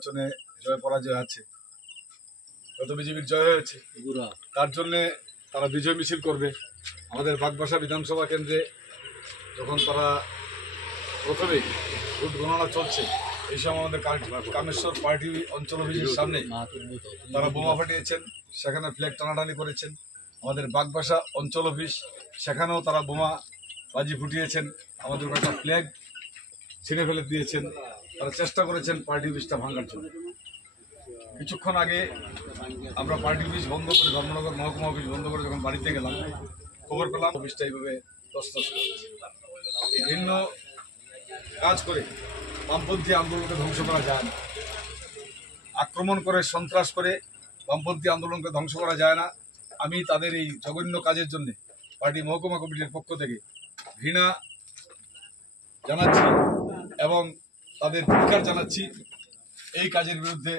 নির্বাচনে জয় পরাজয় আছে, যত বিজেপির জয় হয়েছে তার জন্যে তারা বিজয় মিছিল করবে। আমাদের বাগবাসা বিধানসভা কেন্দ্রে যখন তারা প্রথমেই ভোট গণনা চলছে, এই সময় আমাদের কামেশ্বর পার্টি অঞ্চল অফিসের সামনে তারা বোমা ফাটিয়েছেন, সেখানে ফ্ল্যাগ টানাটানি করেছেন। আমাদের বাগবাসা অঞ্চল অফিস, সেখানেও তারা বোমা বাজি ফুটিয়েছেন, আমাদের একটা ফ্ল্যাগ ছিঁড়ে ফেলে দিয়েছেন। তারা চেষ্টা করেছেন পার্টি অফিসটা ভাঙার জন্য। কিছুক্ষণ আগে আমরা পার্টি অফিস বন্ধ করে, ধর্মনগর মহকুমা অফিস বন্ধ করে যখন বাড়িতে গেলাম, খবর পেলাম অফিসটা এইভাবে তছনছ করেছে। এই ভিন্ন কাজ করে বামপন্থী আন্দোলনকে ধ্বংস করা যায় না, আক্রমণ করে সন্ত্রাস করে বামপন্থী আন্দোলনকে ধ্বংস করা যায় না। আমি তাদের এই জঘন্য কাজের জন্য পার্টি মহকুমা কমিটির পক্ষ থেকে ঘৃণা জানাচ্ছি এবং তাদের ধিক্কার জানাচ্ছি। এই কাজের বিরুদ্ধে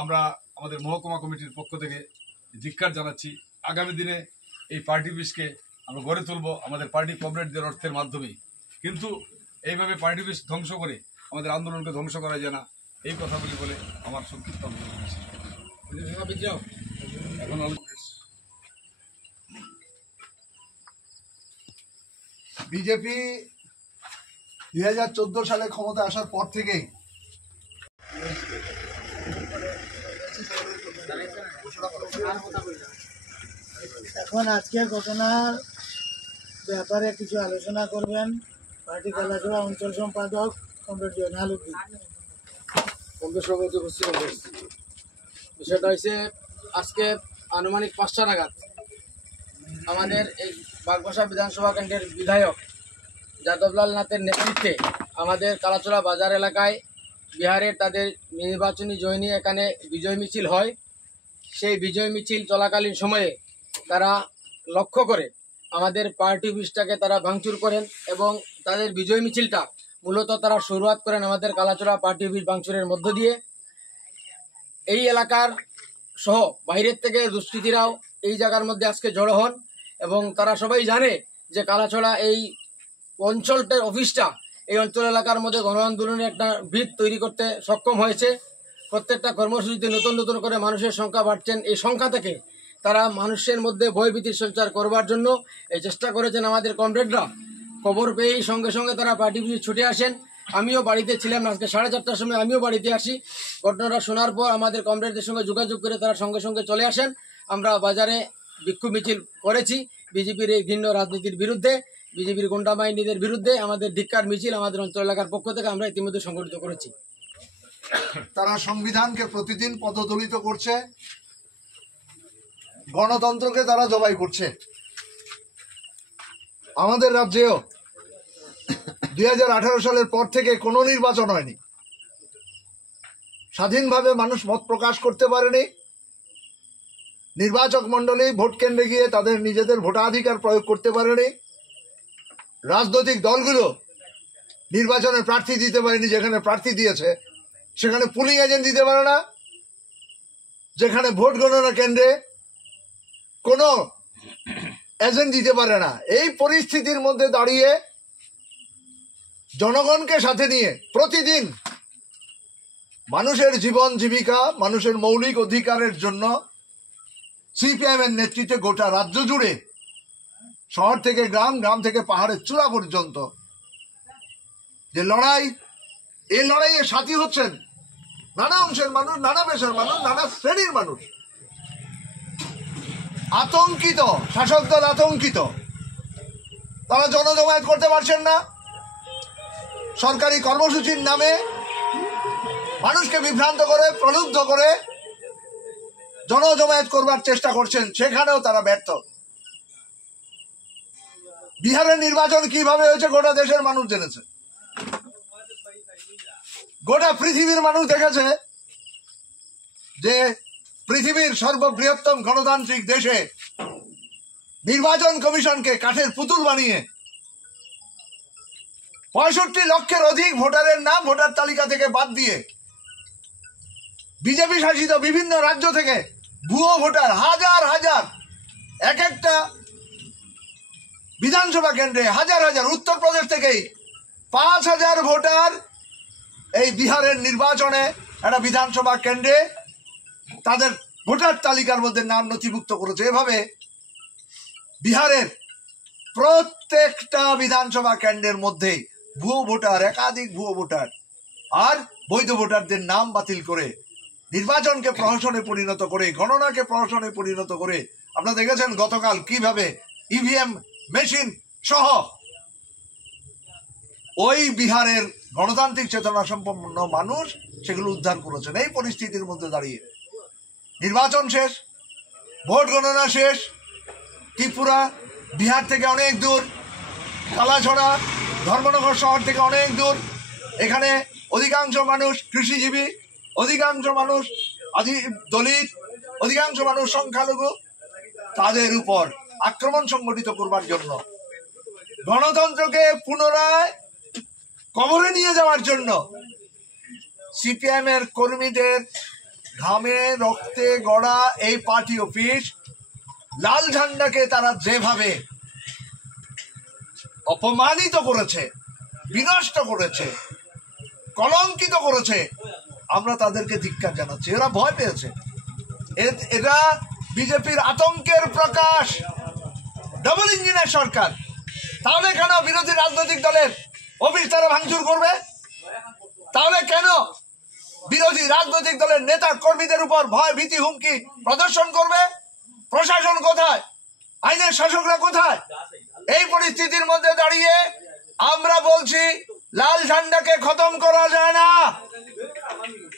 আমরা আমাদের মহকুমা কমিটির পক্ষ থেকে ধিক্কার জানাচ্ছি। আগামী দিনে এই পার্টি অফিসকে আমরা গড়ে তুলব আমাদের পার্টি কমরেডদের অর্থের মাধ্যমে, কিন্তু এইভাবে পার্টি অফিস ধ্বংস করে আমাদের আন্দোলনকে ধ্বংস করা যায় না। এই কথাগুলি বলে আমার সংক্ষিপ্ত এখন বিজেপি 2014 সালে ক্ষমতা আসার পর থেকেই এখন আজকের ঘটনার ব্যাপারে কিছু আলোচনা করবেন পার্টি কালাচড়া অঞ্চল সম্পাদক কমরেড জয়নাল উদ্দিন। বিষয়টা হয়েছে, আজকে আনুমানিক 5টা নাগাদ আমাদের এই বাগবাসা বিধানসভা কেন্দ্রের বিধায়ক যাদবলাল নাথের নেতৃত্বে আমাদের কালাচড়া বাজার এলাকায় বিহারের তাদের নির্বাচনী জয় নিয়ে এখানে বিজয় মিছিল হয়। সেই বিজয় মিছিল চলাকালীন সময়ে তারা লক্ষ্য করে আমাদের পার্টি অফিসটাকে তারা ভাঙচুর করেন এবং তাদের বিজয় মিছিলটা মূলত তারা শুরুয়াত করেন আমাদের কালাচড়া পার্টি অফিস ভাঙচুরের মধ্য দিয়ে। এই এলাকার সহ বাইরের থেকে দুষ্কৃতীরাও এই জায়গার মধ্যে আজকে জড়ো হন এবং তারা সবাই জানে যে কালাচড়া এই অঞ্চলটার অফিসটা এই অঞ্চল এলাকার মধ্যে গণ আন্দোলনের একটা ভিত তৈরি করতে সক্ষম হয়েছে। প্রত্যেকটা কর্মসূচিতে নতুন নতুন করে মানুষের সংখ্যা বাড়ছেন। এই সংখ্যা থেকে তারা মানুষের মধ্যে ভয়ভীতির সঞ্চার করবার জন্য এই চেষ্টা করেছেন আমাদের কমরেডরা। খবর পেয়েই সঙ্গে সঙ্গে তারা পার্টি অফিসে ছুটে আসেন। আমিও বাড়িতে ছিলাম, আজকে 4:30টার সময় আমিও বাড়িতে আসি। ঘটনাটা শোনার পর আমাদের কমরেডদের সঙ্গে যোগাযোগ করে তারা সঙ্গে সঙ্গে চলে আসেন। আমরা বাজারে বিক্ষোভ মিছিল করেছি বিজেপির এই ঘৃণ্য রাজনীতির বিরুদ্ধে, বিজেপির গুন্ডা বাহিনীদের বিরুদ্ধে। আমাদের ধিক্কার মিছিল আমাদের অঞ্চল এলাকার পক্ষ থেকে আমরা ইতিমধ্যে সংগঠিত করেছি। তারা সংবিধানকে প্রতিদিন পদদলিত করছে, গণতন্ত্রকে তারা জবাই করছে। আমাদের রাজ্যেও 2018 সালের পর থেকে কোনো নির্বাচন হয়নি, স্বাধীনভাবে মানুষ মত প্রকাশ করতে পারেনি। নির্বাচক মণ্ডলী ভোট কেন্দ্রে গিয়ে তাদের নিজেদের ভোটাধিকার প্রয়োগ করতে পারেনি। রাজনৈতিক দলগুলো নির্বাচনে প্রার্থী দিতে পারেনি, যেখানে প্রার্থী দিয়েছে সেখানে পুলিং এজেন্ট দিতে পারে না, যেখানে ভোট গণনা কেন্দ্রে কোনো এজেন্ট দিতে পারে না। এই পরিস্থিতির মধ্যে দাঁড়িয়ে জনগণকে সাথে নিয়ে প্রতিদিন মানুষের জীবন জীবিকা, মানুষের মৌলিক অধিকারের জন্য সিপিএম এর নেতৃত্বে গোটা রাজ্য জুড়ে, শহর থেকে গ্রাম, গ্রাম থেকে পাহাড়ের চূড়া পর্যন্ত যে লড়াই, এই লড়াইয়ে সাথী হচ্ছেন নানা অংশের মানুষ, নানা পেশার মানুষ, নানা শ্রেণীর মানুষ। আতঙ্কিত, শাসক দল আতঙ্কিত, তারা জনজমায়েত করতে পারছেন না। সরকারি কর্মসূচির নামে মানুষকে বিভ্রান্ত করে, প্রলুব্ধ করে জনজমায়েত করবার চেষ্টা করছেন, সেখানেও তারা ব্যর্থ। বিহারের নির্বাচন কিভাবে হয়েছে গোটা দেশের মানুষ জেনেছে, গোটা পৃথিবীর মানুষ দেখেছে যে পৃথিবীর সর্ববৃহত্তম গণতান্ত্রিক দেশে নির্বাচন কমিশনকে কাঠের পুতুল বানিয়ে 65 লক্ষের অধিক ভোটারের নাম ভোটার তালিকা থেকে বাদ দিয়ে বিজেপি শাসিত বিভিন্ন রাজ্য থেকে ভুয়ো ভোটার হাজার হাজার, এক একটা বিধানসভা কেন্দ্রে হাজার হাজার, উত্তরপ্রদেশ থেকেই 5000 ভোটার এই বিহারের নির্বাচনে একটা বিধানসভা কেন্দ্রে তাদের ভোটার তালিকার মধ্যে নাম নথিভুক্ত করেছে। এভাবে বিহারের প্রত্যেকটা বিধানসভা কেন্দ্রের মধ্যে ভুয়ো ভোটার, একাধিক ভুয়ো ভোটার আর বৈধ ভোটারদের নাম বাতিল করে নির্বাচনকে প্রহসনে পরিণত করে, গণনাকে প্রহসনে পরিণত করে, আপনারা দেখেছেন গতকাল কিভাবে ইভিএম মেশিন সহ ওই বিহারের গণতান্ত্রিক চেতনা সম্পন্ন মানুষ সেগুলো উদ্ধার করেছেন। এই পরিস্থিতির মধ্যে দাঁড়িয়ে নির্বাচন শেষ, ভোট গণনা শেষ, ত্রিপুরা বিহার থেকে অনেক দূর, কালাছড়া ধর্মনগর শহর থেকে অনেক দূর, এখানে অধিকাংশ মানুষ কৃষিজীবী, অধিকাংশ মানুষ দলিত, অধিকাংশ মানুষ সংখ্যালঘু। তাদের উপর আক্রমণ সংগঠিত করবার জন্য, গণতন্ত্রকে পুনরায় কবরে নিয়ে যাওয়ার জন্য সিপিএম এর কর্মীদের ঘামে রক্তে গড়া এই পার্টি অফিস লাল ঝান্ডাকে তারা যেভাবে অপমানিত করেছে, বিনষ্ট করেছে, কলঙ্কিত করেছে, আমরা তাদেরকে ধিক্কার জানাচ্ছি। এরা ভয় পেয়েছে, এরা বিজেপির আতঙ্কের প্রকাশ। ডবল ইঞ্জিনের সরকার, তাহলে কেন বিরোধী রাজনৈতিক দলের অফিস তারা ভাঙচুর করবে? তাহলে কেন বিরোধী রাজনৈতিক দলের নেতা কর্মীদের উপর ভয় ভীতি হুমকি প্রদর্শন করবে? প্রশাসন কোথায়? আইনের শাসকরা কোথায়? এই পরিস্থিতির মধ্যে দাঁড়িয়ে আমরা বলছি লাল ঝান্ডাকে খতম করা যায় না।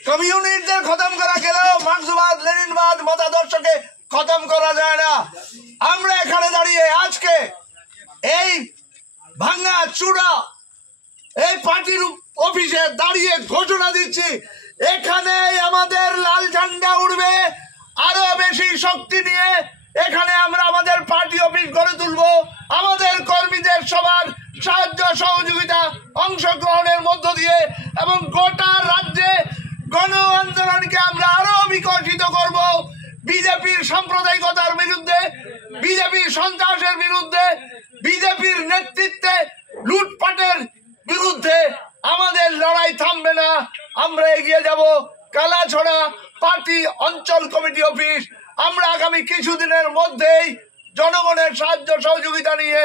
কমিউনিস্টদের খতম করা গেলেও মার্ক্সবাদ লেনিনবাদ মতাদর্শকে খতম করা যায় না। আমরা এখানে দাঁড়িয়ে আজকে এই ভাঙা চূড়া এই পার্টির অফিসে দাঁড়িয়ে ঘোষণা দিচ্ছি, এখানে আমাদের লাল ঝান্ডা উড়বে আরো বেশি শক্তি নিয়ে। এখানে আমরা আমাদের পার্টি অফিস গড়ে তুলবো, আমাদের কর্মীদের সবার সাহায্য সহযোগিতা অংশগ্রহণের মধ্য দিয়ে, এবং গোটা রাজ্যে গণ আন্দোলনকে আমরা আরো বিকশিত করব। বিজেপির সাম্প্রদায়িকতার বিরুদ্ধে, বিজেপির সন্ত্রাসের বিরুদ্ধে, বিজেপির নেতৃত্বে লুটপাটের বিরুদ্ধে আমাদের লড়াই থামবে না। আমরা এগিয়ে যাব। কালাছড়া পার্টি অঞ্চল কমিটি অফিস আমরা আগামী কিছুদিনের মধ্যেই জনগণের সাহায্য সহযোগিতা নিয়ে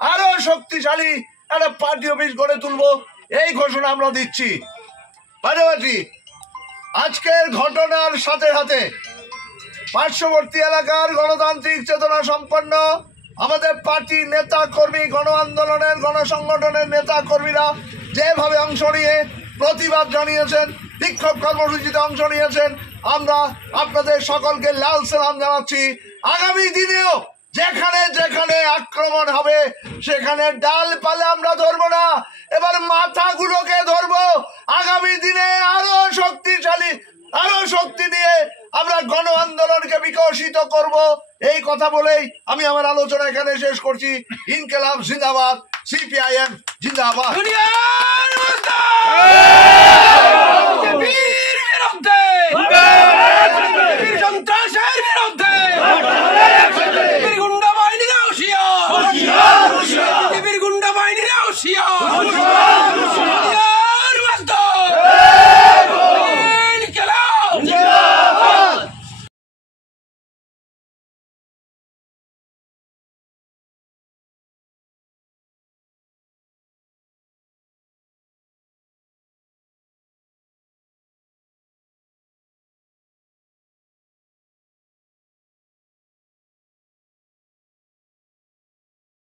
আরো শক্তিশালী একটা পার্টি অফিস গড়ে তুলবো, এই ঘোষণা আমরা দিচ্ছি। পাশাপাশি আজকের ঘটনার সাথে সাথে পার্শ্ববর্তী এলাকার গণতান্ত্রিক চেতনা সম্পন্ন আমাদের পার্টি নেতা কর্মী, গণ আন্দোলনের গণসংগঠনের নেতা কর্মীরা যেভাবে অংশ নিয়ে প্রতিবাদ জানিয়েছেন, বিক্ষোভ কর্মসূচিতে অংশ নিয়েছেন, আমরা আপনাদের সকলকে লাল সালাম জানাচ্ছি। আগামী দিনেও যেখানে যেখানে আক্রমণ হবে সেখানে ডালপালা আমরা ধরবো না, এবার মাথাগুলোকে ধরবো। আগামী দিনে আরো শক্তিশালী, আরো শক্তি নিয়ে আমরা গণ আন্দোলনকে বিকশিত করব। এই কথা বলেই আমি আমার আলোচনা এখানে শেষ করছি। ইনকিলাব জিন্দাবাদ, সিপিআইএম জিন্দাবাদ। গুন্ডা বাহিনীরা হুঁশিয়ার।